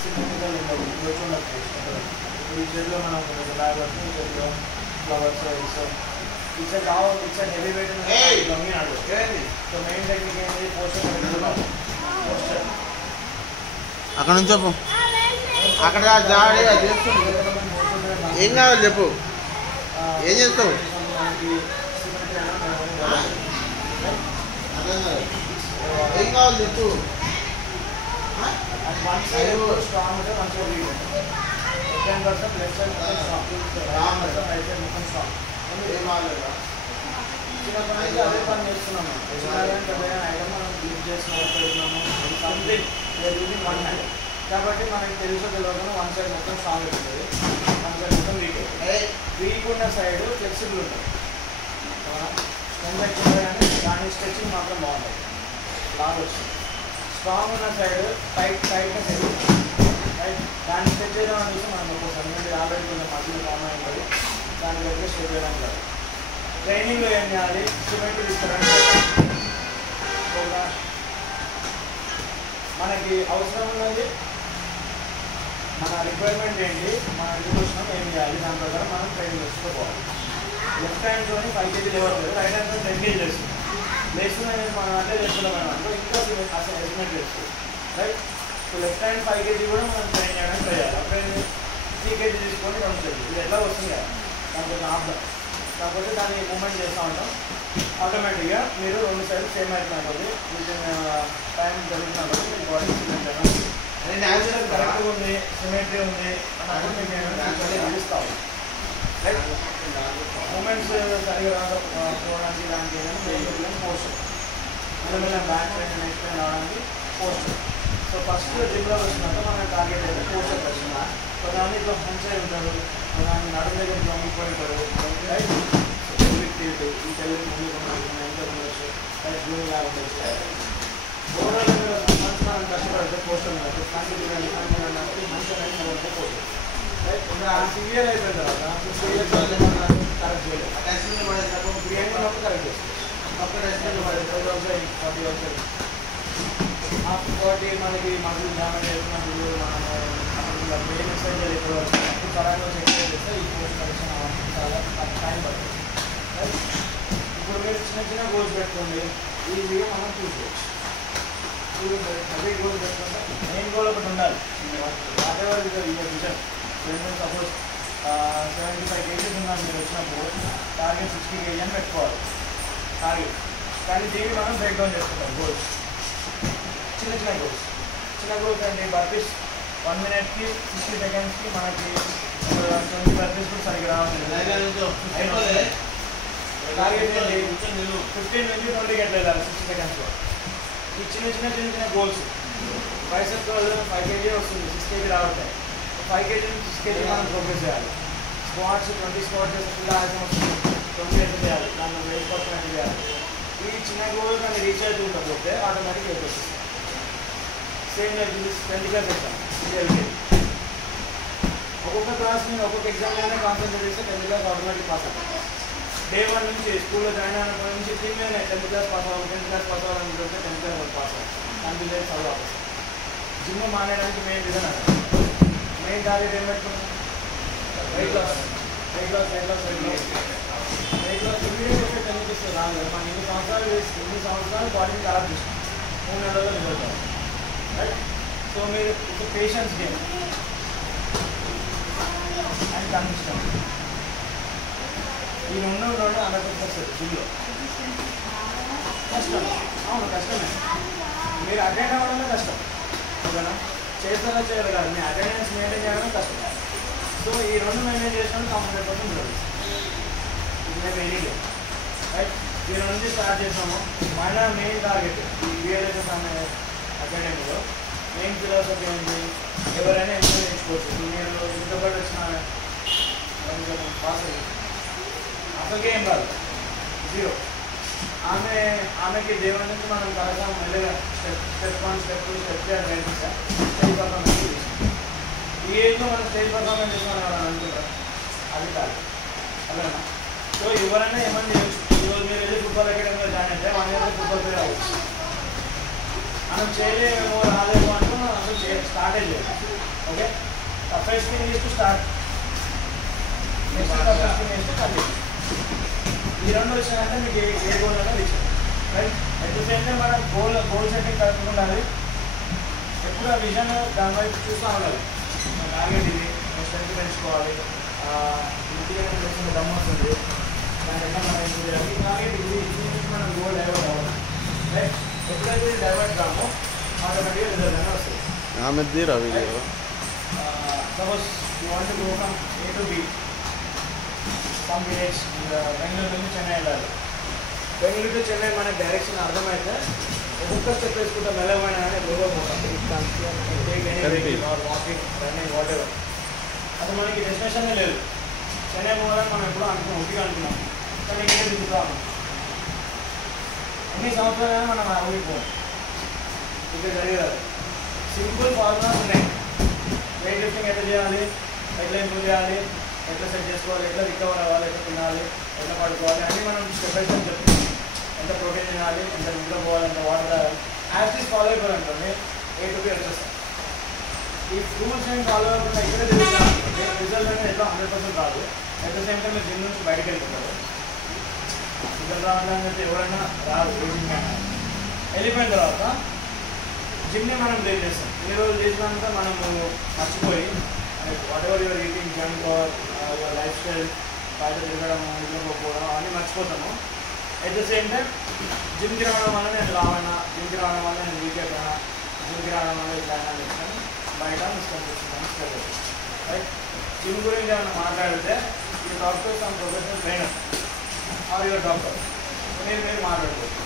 సిగ్నిఫికల్ ఉండవు, ఉండకపోవచ్చు. ఇప్పుడు ఈ చేతిలో మనం బ్యాగ్ వస్తే ఈ చేతిలో ఫ్లవర్స్ ఇట్స్ హెవీ వెయిట్ లొంగినాడు. సో మెయిన్ టెక్నిక్ ఏంటి, పోస్టర్ పోస్టర్ అక్కడ నుంచి చెప్పు, అక్కడ జాడి అది ఏం కావాలి చెప్పు, ఏం చేస్తావు? ఏం కావాలి చెప్పు. వన్ సైడ్ స్ట్రాంగ్ ఉంటే వన్ సైడ్ వీక్ ఉంటుంది. 10% left side strong, right side మొత్తం స్ట్రాంగ్. చిన్నప్పటి నుంచి అదే పని చేస్తున్నాము. చిన్నగా ఐటమ్ మనం యూజ్ చేస్తున్నాము, పెడుతున్నాము సంథింగ్ యూజింగ్ వన్ హ్యాండ్. కాబట్టి మనకి తెలుసో తెలియకుండా వన్ సైడ్ మొత్తం స్ట్రాంగ్ ఉంటుంది, వన్ సైడ్ మొత్తం వీక్ అవుతుంది. వీక్ ఉన్న సైడ్ ఫ్లెక్సిబుల్ ఉంటుంది, స్ట్రెంత్ ఎక్కువ కానీ దాని స్ట్రెచ్చింగ్ మాత్రం బాగుంటుంది, లాగ్ వచ్చింది. స్ట్రాంగ్ ఉన్న సైడ్ టైట్నెస్ ఎక్కువ రైట్, దాన్ని స్ట్రెచ్ చేయడం చూసి మనం ఒక్కోసారి ఆల్రెడీ కొంచెం మధ్యలో ఫామ్ అయి ఉంటుంది, దాని దగ్గర స్ట్రెచ్ చేయడం కాదు. ట్రైనింగ్లో ఏం చేయాలి, సిమెంట్ తీసుకోవడానికి మనకి అవసరం ఉన్నది, మన రిక్వైర్మెంట్ ఏంటి, మన ఎందుకు వచ్చినాం, ఏం చేయాలి, దాని ప్రకారం మనం ట్రైనింగ్ చేసుకోవాలి. లెఫ్ట్ హ్యాండ్తో 5 kg లేవచ్చు, రైట్ హ్యాండ్తో 10 kg వేస్తుంది. వేస్తుందని మనం అంటే చేస్తున్నాం అంటే ఇంకా అసలు ఎస్టిమేట్ వేస్తుంది right. So left hand 5 kg కూడా మనం ట్రైన్ చేయడానికి ట్రై చేయాలి. అప్పుడే 3 kg తీసుకొని ఉంటుంది, ఇది ఎట్లా వస్తుంది కదా, దాని కొంచెం ఆఫ్టర్ కాకపోతే దాన్ని మూమెంట్ చేస్తూ ఉంటాం. ఆటోమేటిక్గా మీరు 2 సైడ్స్ సేమ్ అవుతున్నా కొద్ది టైం జరుగుతున్నా కొద్ది మీ బాడీ సిమెంట్ కరెక్ట్గా ఉంది, సిమెట్రీ ఉంది అన్నప్పుడు మీకు తెలుస్తావు రైట్. మూమెంట్స్ సరిగా రాకపోవడానికి దానికి ఏదైనా పోస్టర్, మెల్లమెల్ల బ్యాక్ పెయిన్ నెక్ పెయిన్ రావడానికి పోస్టర్. సో ఫస్ట్ జిమ్లో వచ్చినాక మన టార్గెట్ అయితే పోస్టర్ వచ్చిన కొద్దాన్ని ఇట్లా మంచిగా ఉంటారు, కొద్దాన్ని నడుము దగ్గర లొంగిపోయి ఉంటారు రైట్. ఈ తెల్లని ముందు ఎంత ఉండొచ్చు, రైట్ బ్లూగా ఉండొచ్చు. ఓవరాల్ మనం కష్టపడితే పోస్టర్ ఉండదు, కంటిన్యూ మంచిగా పోస్టర్ రైట్. సివియర్ అయిపోయిన తర్వాత కరెక్ట్ చేయలేదు, బిర్యానీ కరెక్ట్ చేసుకోవచ్చు. అప్పుడు 40 అవుతుంది. ఆఫ్టర్ 40 మనకి మజిల్ డ్యామేజ్ అవుతున్నప్పుడు మనం మెయిన్ ఎక్సర్సైజ్ ఇప్పుడు కరెక్ట్గా చెక్ చేస్తే ఈ పోస్ట్ కరెక్షన్ అవ్వడానికి చాలా టైం పడుతుంది రైట్. ఇప్పుడు మీరు చిన్న చిన్న గోల్స్ పెట్టుకోండి, ఈజీగా మనం చూసుకోవచ్చు. అదే గోల్ పెట్టుకుంటే మెయిన్ గోల్ ఒకటి ఉండాలి, వాటెవర్ విజన్. సపోజ్ 75 kg ఉన్నాను మీరు వచ్చినప్పుడు టార్గెట్ 60 kg అని పెట్టుకోవాలి టార్గెట్. కానీ దీన్ని మనం బ్రేక్ డౌన్ చేసుకుంటాం గోల్స్, చిన్న చిన్న గోల్స్. చిన్న గోల్స్ అంటే బర్పీస్ 1 minute 60 seconds మనకి 20 బర్పీస్ కూడా సరిగ్గా రావట్లేదు. టార్గెట్ ఏంటి, 15 నుంచి 20 గంటలు వెళ్ళాలి 60 seconds. ఈ చిన్న చిన్న గోల్స్. బైసెప్స్ 5 kg వస్తుంది, 6 kg రావట్లేదు. 5 kg నుంచి 6 kg మనం ప్రోగ్రెస్ చేయాలి. స్క్వాట్స్ 20 స్క్వాట్ చేస్తే ఆయాసం వస్తుంది, 20 ఎట్లా చేయాలి, దాన్ని 8% చేయాలి. ఈ చిన్న గోల్ కానీ రీచ్ అవుతూ ఉండకపోతే ఆటోమేటిక్ అయిపోతుంది. Same like this 20 class exam ఒక్కొక్క క్లాస్ మీద ఒక్కొక్క ఎగ్జామ్లోనే కాన్సన్ట్రేట్ చేస్తే 10th క్లాస్ ఆటోమేటిక్ పాస్ అవుతుంది. డే 1 నుంచి స్కూల్లో జాయిన్ అయినప్పటి నుంచి టీమ్లోనే 10th క్లాస్ పాస్ అవ్వాలి, 10th క్లాస్ పాస్ అవ్వాలనుకుంటే 10th క్లాస్ పాస్ అవ్వాలి, దానికి లేదు చదవాలి. జిమ్ మానేయడానికి మెయిన్ రీజన్ అది. మెయిన్ టార్గెట్ ఏం పెట్టుకున్నాం, వెయిట్ లాస్ ఇమీడియట్ ఎఫెక్ట్ అనిపిస్తుంది రాదు. మనం ఎన్ని సంవత్సరాలు బాడీని ఖరాబ్ చేస్తాం, 3 నెలల్లో నిలబడతాం రైట్. సో మీరు ఇప్పుడు పేషెన్స్ గేమ్ అండ్ కన్సిస్టెంట్, ఈ రెండు 100% జిమ్లో కష్టం. అవును కష్టమే, మీరు అటెండ్ అవ్వడమే కష్టం ఓకేనా. చేస్తారా చేయాలి కాదు, మీ అటెండెన్స్ మెయింటైన్ చేయడం కష్టం. సో ఈ రెండు మెయింటైన్ చేసినప్పుడు 100% గ్రోత్. ఇది వెరీ గుడ్ రైట్. ఈ నుంచి స్టార్ట్ చేసాము. మన మెయిన్ టార్గెట్ ఈ VLSS అనే అకాడమీలో మెయిన్ ఫిలాసఫీ ఏంటి, ఎవరైనా ఎంజాయ్ చేసుకోవచ్చు. మీరు ఇంతపాటు వచ్చిన పాస్ అయ్యి అసలుకే ఏం రాదు, 0. ఆమెకి దేవుడి నుంచి మనం కలసాం మెల్లగా స్టెప్ 1 స్టెప్ 2 స్టెప్ 3 అని నేర్పిస్తాం. స్టేజ్ పర్ఫార్మెన్స్ ఈ ఏజ్లో మనం స్టేజ్ పర్ఫార్మెన్స్ చేస్తామని ఎవరైనా అనుకుంటారు, అది కాదు అదేనా. సో ఎవరైనా ఏమని చేయొచ్చు. ఈరోజు మీరు వెళ్ళి ఫుట్బాల్ అకాడమీలో జాయిన్ అయితే 1 year ఫుట్బాల్ ప్లేయర్ అవ్వచ్చు. మనం చేయలేమో రాలేమో అంటూ అసలు స్టార్టే చేయాలి. Okay, first thing is to start, next first thing is to continue. ఈ రెండు వచ్చినాయంటే మీకు ఏ గోల్ అయినా రీచ్ రైట్. ఎందుకంటే మన గోల్ సెట్టింగ్ కరెక్ట్గా ఉండాలి. ఎప్పుడు ఆ విజన్ దాని వైపు చూస్తూ ఉండాలి. మన టార్గెట్ ఇది, స్ట్రెంత్ పెంచుకోవాలి, ఇంటికి తెలిసిన దమ్ము వస్తుంది, దాని ఎట్లా మనం ఏం చేయాలి, టార్గెట్ ఇది నుంచి మనం గోల్ డైవర్ట్ అవ్వాలి రైట్. ఎప్పుడైతే డైవర్ట్ కామో ఆటోమేటిక్గా రిజల్ట్ అనేది వస్తుంది. Suppose you want to go from A to B, some village, Bengaluru నుంచి చెన్నై వెళ్ళాలి. బెంగళూరు టు చెన్నై మనకి డైరెక్షన్ అర్థమైతే ఒక్కొక్క స్టెప్ వేసుకుంటాం, వెళ్ళబోయినా కానీ ఎప్పుడో పోతాం. Walking, running, what ever. అసలు మనకి డెస్టినేషనే లేదు. చెన్నై పోవాలని మనం ఎప్పుడో అనుకున్నాం, ఒట్టిగా అనుకున్నాం, కానీ ఇక్కడే దిగుతాం. ఎన్ని సంవత్సరాలైనా మనం ఆ ఊరికి పోం, ఇక్కడ జరిగేది. సింపుల్ ఫార్ములాస్ ఉన్నాయి. వెయిట్ లిఫ్టింగ్ ఎట్లా చేయాలి, ఎట్లా ఇంప్రూవ్ చేయాలి, ఎట్లా సెట్ చేసుకోవాలి, ఎట్లా రికవర్ అవ్వాలి, ఎట్లా తినాలి, ఎట్లా పడుకోవాలి అన్నీ మనం స్టెప్ బై స్టెప్ చెప్తాం. ఎంత ప్రోటీన్ తినాలి, ఎంత నిద్ర పోవాలి, ఎంత వాటర్ తాగాలి, యాక్టివ్ ఫాలో అయిపోవాలనుకోండి A to B వచ్చేస్తాం. ఈ రూల్స్ ఏం ఫాలో అవ్వకుండా ఇక్కడే తిరుగుతాం, రిజల్ట్ అనేది ఎట్లా 100% రాదు. అట్ ద సేమ్ టైం మీరు జిమ్ నుంచి బయటకు వెళ్తుంటారు. రిజల్ట్ రావాలని అయితే ఎవరైనా రాదు. వెళ్ళిపోయిన తర్వాత జిమ్ని మనం బ్రేక్ చేస్తాం. ఇన్ని రోజులు చేసినాక మనము మర్చిపోయి whatever you're eating, junk or your lifestyle, బయట తిరగడం, ఇంట్లో పోవడం అన్నీ మర్చిపోతాము. అట్ ద సేమ్ టైం జిమ్కి రావడం వల్ల నేను లావైనా, జిమ్కి రావడం వల్ల నేను వీక్ అయిపోయినా, జిమ్కి రావడం వల్ల ఇట్లా అయినా చెప్తాను, బయట మిస్కన్సెప్షన్ స్ప్రెడ్ అవుతుంది రైట్. జిమ్ గురించి ఏమైనా మాట్లాడితే ఈ doctor some professional trainer or your doctor, మీరు మాట్లాడుకోవచ్చు.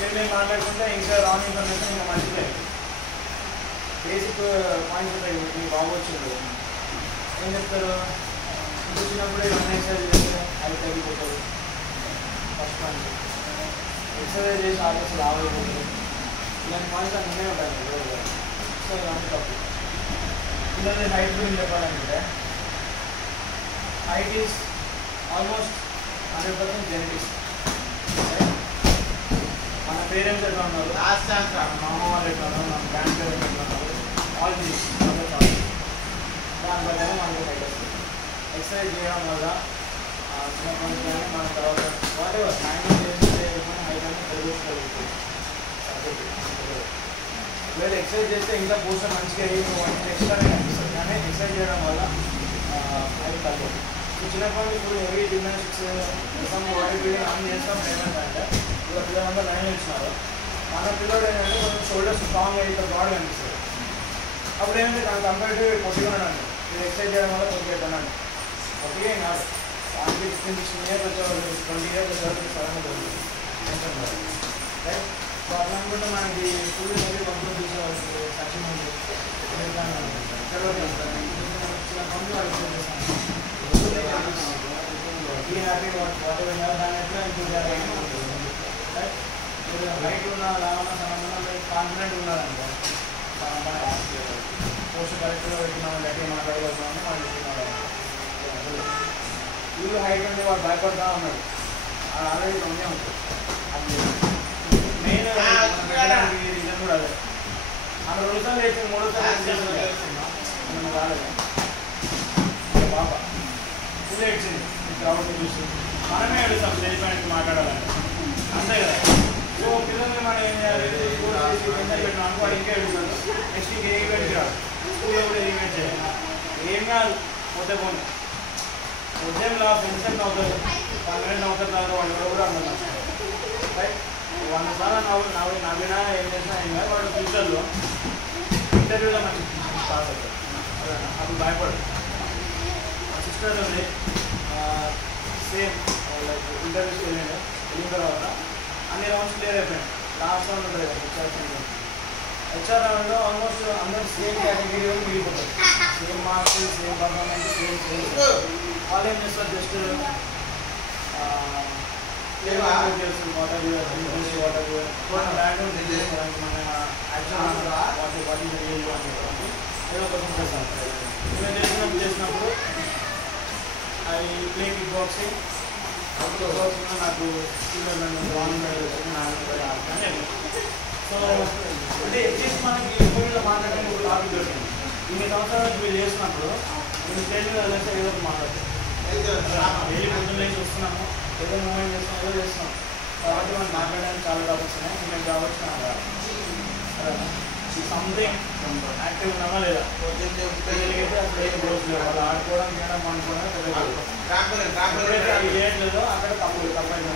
మీరు మాట్లాడుకుంటే ఇంకా రాంగ్ ఇన్ఫర్మేషన్ ఇంకా మర్చిపోయింది. బేసిక్ పాయింట్స్ ఉంటాయి. మీ బాబు వచ్చింది ఏం చెప్తారు, వచ్చినప్పుడు ఇవన్నీ ఎక్సర్సైజ్ చేస్తే అది తగ్గిపోతుంది. ఫస్ట్ పాయింట్ ఎక్సర్సైజ్ చేసి ఆలోచన రావైపోతుంది. ఇలాంటి పాయింట్స్ అన్నీ ఉంటాయి. సో ఇలాంటి తప్పు. పిల్లలు హైట్ గురించి చెప్పాలంటే హైట్ ఈస్ ఆల్మోస్ట్ 100% జెనెటిక్స్. మన పేరెంట్స్ ఎట్లా ఉన్నారు, మన అమ్మ వాళ్ళు ఎట్లా ఉన్నారు, మన గ్రాండ్ పేరెంట్స్ ఎట్లా ఉన్నారు, ఆల్ ఫిజిక్స్ దాని వల్ల మనకు హైట్ వస్తుంది. ఎక్సర్సైజ్ చేయడం వల్ల చిన్నప్పటి నుంచి కానీ మన తర్వాత వాట్ ఎవర్ హ్యాండిల్ చేసి హైట్ అనేది పెరుగుతుంది. ఒకవేళ ఎక్సర్సైజ్ చేస్తే ఇంకా పోషన్ మంచిగా అయ్యి ఎక్స్ట్రానే కనిపిస్తుంది, కానీ ఎక్సర్సైజ్ చేయడం వల్ల హైట్ తగ్గుతుంది. చిన్నప్పటి నుంచి ఇప్పుడు హెవీ జిమ్నాస్టిక్స్ బాడీ బిల్డింగ్ అన్నీ చేస్తాం. ఏమంటే ఇలా పిల్లలందరూ లైన్ ఇచ్చినారు. మన పిల్లడు ఏంటంటే కొంచెం షోల్డర్స్ స్ట్రాంగ్ అయ్యి ఇట్లా బ్రాడ్గా అనిపిస్తుంది. అప్పుడు ఏంటంటే దానికి కంపేరిటివ్ పొట్టిగా ఉన్నాడు. మీరు ఎక్సర్సైజ్ చేయడం వల్ల కొద్దిగా ఎట్లన్నాడు, పొట్టిగా ఏం కాదు. దానికి 16 years వచ్చేవాళ్ళు 20 years వచ్చేవాళ్ళు సడన్గా రైట్. సో అట్లా అనుకుంటే మనకి స్కూల్ చదివి కంప్యూటర్ తీసేవాళ్ళకి సచిన్ ఉంది, ఎక్కడ చిన్న కంపెనీ వాళ్ళు ఎక్సర్సైజ్ చేస్తాను. ఈ హ్యాపీ వాటర్ దాన్ని ఎట్లా ఇంప్రూవ్ చేయాలని రైట్. హైట్ ఉన్న లాగా కాన్ఫిడెంట్ ఉన్నారనుకో, పోస్ట్ కరెక్ట్గా పెట్టినాము, గట్టిగా మాట్లాడగలుగుతున్నామని వాళ్ళు చెప్తున్నారు. వీళ్ళు హైట్ ఉంటే వాళ్ళు భయపడతా ఉన్నారు, ఆల్రెడీ ఉండే ఉంటుంది. అది మెయిన్ రీజన్ కూడా అదే. ఆమె 2 సార్లు వేసి 3 సార్లు చేస్తున్నాం రాలేదు. పాప ఫుల్ ఏడ్చింది క్రౌడ్ చూసి. మనమే అడుగుతాం స్టేజ్ మాట్లాడాలని, అంతే కదా. సో పిల్లల్ని మనం ఏం చేయాలి, పెట్టినా అనుకో వాడు ఇంకా అడుగుతాడు. నెక్స్ట్ ఇంకే ఈవెంట్కి రాదు, స్కూల్లో కూడా ఈవెంట్ చేయాలి. ఏం కాదు, పోతే పోను ఉద్యమంలో ఫ్రెండ్స్ ఎంత అవుతారు, 10 minutes అవుతారు తర్వాత వాళ్ళు కూడా అందరు రైట్. 100 సార్లు నవ్వినా ఏం చేసినా ఏం కాదు. వాడు ఫ్యూచర్లో ఇంటర్వ్యూలో మంచి పాస్ అవుతారు. అప్పుడు భయపడదు. మా సిస్టర్ ఉంది, సేమ్ లైక్ ఇంటర్వ్యూస్కి వెళ్ళిన తర్వాత అన్ని రౌండ్స్ క్లియర్ అయిపోయాయి. లాస్ట్ రౌండ్ ఉంటుంది కదా హెచ్ఆర్ రౌండ్లో ఆల్మోస్ట్ అందరూ సేమ్ కేటగిరీలో మిగిలిపోతారు. Same marks, same performance, same వాళ్ళు ఏం చేస్తారు, జస్ట్ వాటర్ ఏదో క్వశ్చన్ చేస్తాను. నేను చేసినప్పుడు ఐ ప్లే కిక్ బాక్సింగ్. నాకు గవర్నమెంట్ వచ్చింది, నాకు ఆడుతాను. సో అంటే అట్లీస్ట్ మనకి ఫోన్లో మాట్లాడడానికి ఒక టాపిక్ దొరికింది. ఇన్ని సంవత్సరాలు మీరు చేసినప్పుడు నేను స్టేజ్ మీద వదిలేస్తే ఏదో ఒకటి మాట్లాడతాను. డైలీ పొద్దున్న లేచి వస్తున్నాము, ఏదో మూమెంట్ చేస్తున్నాం, ఏదో చేస్తున్నాం కాబట్టి మనం మాట్లాడడానికి చాలా టాపిక్స్ ఉన్నాయి. మేము కావచ్చు సంథింగ్ యాక్టివ్ ఉన్నామా లేదా పిల్లలకైతే అసలు ఏం గ్రోత్ లేదు. వాళ్ళు ఆడుకోవడం చేయడం అనుకోవడం చేయట్లేదు. అక్కడ తప్పు తప్పైనా